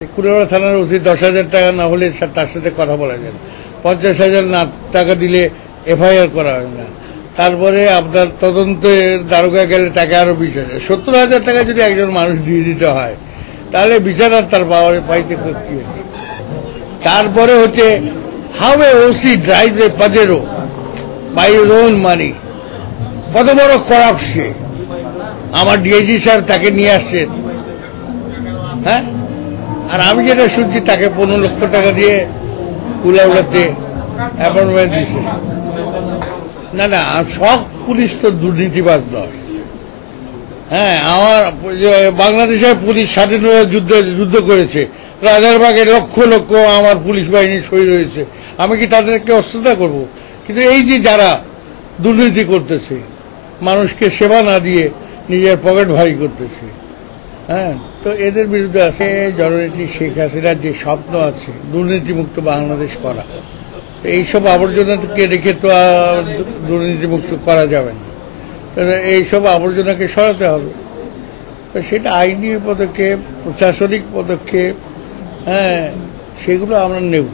কুলেবাড়া থানার ওসি 10,000 টাকা না হলে তার সাথে কথা বলা যায় না, 50,000 টাকা দিলে এফআইআর করা হয় না। তারপরে আপনার তদন্তে দারোগা গেলে টাকা আরো 20,000, 70,000 টাকা যদি একজন মানুষ দিয়ে দিতে হয় তাহলে বিচার আর তার পাওয়ার পাইতে কি হচ্ছে। তারপরে হচ্ছে how a OC drive a Pajero by your own money, কত বড় করাপ্ট সে। আমার ডিআইজি স্যার তাকে নিয়ে আসছেন, হ্যাঁ, আর আমি যেটা শুনছি তাকে 15 লক্ষ টাকা দিয়ে কুলাউড়াতে অ্যাপয়েন্টমেন্ট দিছে। না না, সব পুলিশ তো দুর্নীতিবাজ নয়। হ্যাঁ, আমার বাংলাদেশের পুলিশ স্বাধীনতা যুদ্ধ করেছে, রাজারবাগে লক্ষ লক্ষ আমার পুলিশ বাহিনী শহীদ হয়েছে। আমি কি তাদেরকে অশ্রদ্ধা করব? কিন্তু এই যে যারা দুর্নীতি করতেছে, মানুষকে সেবা না দিয়ে নিজের পকেট ভারী করতেছে, হ্যাঁ, তো এদের বিরুদ্ধে আছে। জননেত্রী শেখ হাসিনার যে স্বপ্ন আছে দুর্নীতিমুক্ত বাংলাদেশ করা, এইসব আবর্জনাকে রেখে তো দুর্নীতিমুক্ত করা যাবে না। এইসব আবর্জনাকে সরাতে হবে, সেটা আইনি পদক্ষেপ, প্রশাসনিক পদক্ষেপ, হ্যাঁ, সেগুলো আমরা নেব।